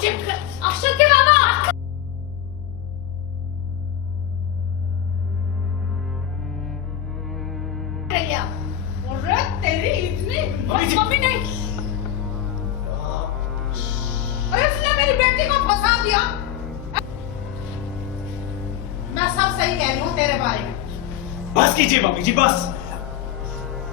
अक्षत के बाबा तेरी इतनी मम्मी नहीं। अरे उसने मेरी बेटी को फंसा दिया। मैं सब सही कह रही हूँ तेरे बारे में। बस कीजिए मम्मी जी, बस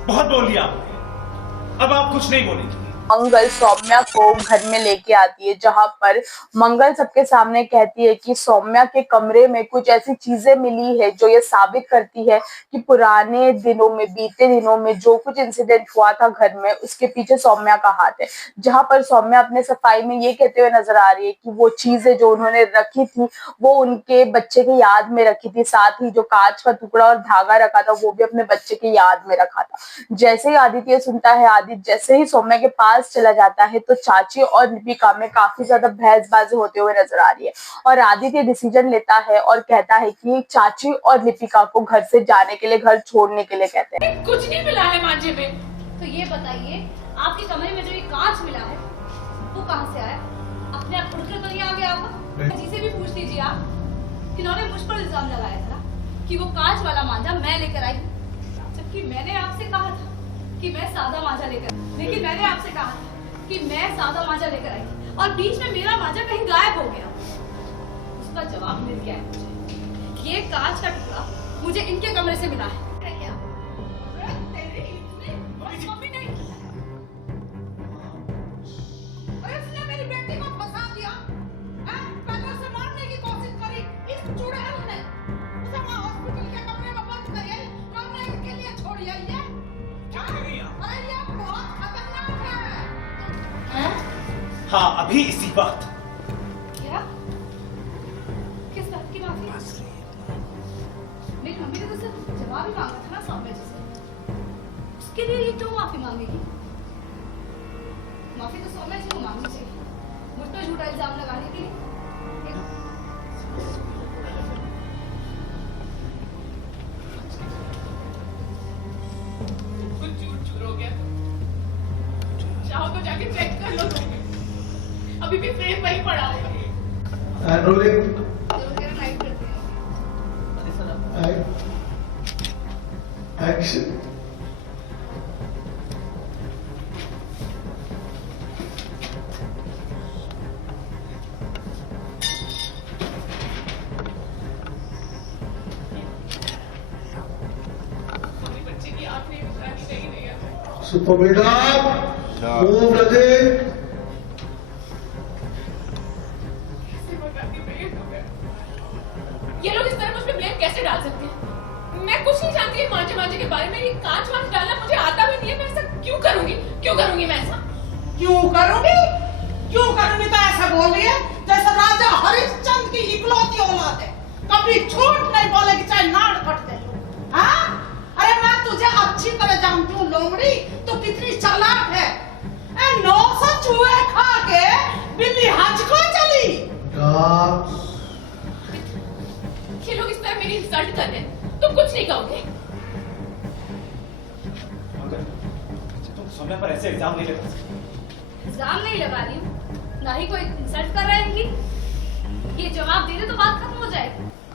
बहुत बोल लिया आपने, अब आप कुछ नहीं बोलेंगी। मंगल सौम्या को घर में लेके आती है, जहां पर मंगल सबके सामने कहती है कि सौम्या के कमरे में कुछ ऐसी चीजें मिली है जो ये साबित करती है कि पुराने दिनों में, बीते दिनों में जो कुछ इंसिडेंट हुआ था घर में, उसके पीछे सौम्या का हाथ है। जहां पर सौम्या अपने सफाई में ये कहते हुए नजर आ रही है कि वो चीजें जो उन्होंने रखी थी वो उनके बच्चे की याद में रखी थी, साथ ही जो कांच का टुकड़ा और धागा रखा था वो भी अपने बच्चे की याद में रखा था। जैसे ही आदित्य सुनता है, आदित्य जैसे ही सौम्या के पास चला जाता है तो चाची और लिपिका में काफी ज्यादा बहसबाजी होते हुए नजर आ रही है और आदित्य डिसीजन लेता है और कहता है कि चाची और लिपिका को घर से जाने के लिए, घर छोड़ने के लिए कहते हैं। कुछ नहीं मिला है मांझे में। तो ये बताइए, आपके कमरे में जो ये कांच मिला है वो कहाँ से आया? अपने आप उठकर तो नहीं आ गया होगा? जिसे भी पूछ लीजिए आप, इन्होंने मुझ पर इल्जाम लगाया था कि वो कांच वाला मांझा मैं लेकर आई, जबकि मैंने आपसे कहा था कि मैं सादा मांझा लेकर, लेकिन मैंने आपसे कहा था कि मैं सादा मांझा लेकर आई और बीच में मेरा मांझा कहीं गायब हो गया। उसका जवाब मिल गया है मुझे। ये कांच का टुकड़ा मुझे इनके कमरे से मिला है। मम्मी नहीं। अरे उसने मेरी बेटी को फंसा दिया। पहले उसे मारने की कोशिश करी इस चुड़ैल ने। उसे वहाँ हॉस्पिटल के कमरे में बंद कर आई, हमने इसके लिए छोड़ आई है। अरे ये बहुत खतरनाक है। हाँ, अभी इसी बात। क्या? किस बात की माफी? मेरी मम्मी ने तो सिर्फ जवाब ही मांगा था ना सौम्या जी से। उसके लिए ये क्यों माफी मांगेगी? माफी तो सौम्या जी को मांगनी चाहिए, मुझ पर झूठा इल्जाम लगाने के लिए। कुछ झूठ हो गया। चाहो तो जाके चेक कर लो, अभी भी फ्रेम वही पड़ा होगा। Action. बच्चे की आंखें नहीं है। Super बेटा, move रखे। ये लोग इस तरह मुझ पे ब्लेम कैसे डाल सकते हैं? मैं कुछ नहीं जानती है मांझे के बारे में। ये कांच वांच डालना मुझे आता भी नहीं है। मैं ऐसा क्यों करूंगी मैं ऐसा? क्यों करूंगी तो ऐसा बोल रही है जैसे राजा हरिश्चंद्र की इकलौती औलाद है, कभी झूठ नहीं बोलेगी चाहे नाड़ फट जाए। हाँ? अरे मैं तुझे अच्छी तरह जानती हूँ लोमड़ी, तो कितनी चालाक है। 900 चूहे खा के बिल्ली हज को चली। ये लोग इस तरह मेरी इंसल्ट कर रहे हैं, तुम कुछ नहीं कहोगे? मगर तुम सौम्या पर ऐसे इल्जाम नहीं लगा सकते। इल्जाम नहीं लगा रही हूँ, ना ही कोई इंसल्ट कर रहा है इनकी। ये जवाब दे दे तो बात खत्म हो जाएगी।